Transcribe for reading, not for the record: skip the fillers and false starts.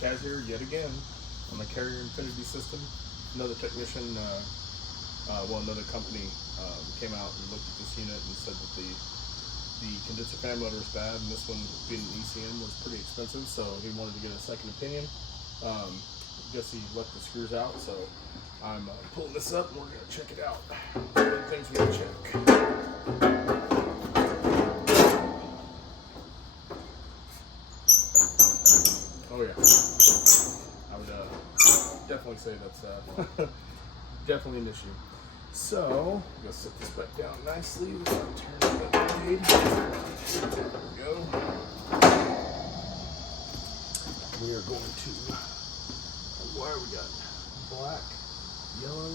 Chaz here yet again on the Carrier Infinity system. Another technician, another company came out and looked at this unit and said that the condenser fan motor is bad, and this one, being an ECM, was pretty expensive, so he wanted to get a second opinion. Guess he left the screws out, so I'm pulling this up and we're going to check it out. One of the things we can check. Oh yeah, I would definitely say that's definitely an issue. So, I'm going to set this back down nicely without turning that blade. There we go. We are going to, what wire we got? Black, yellow,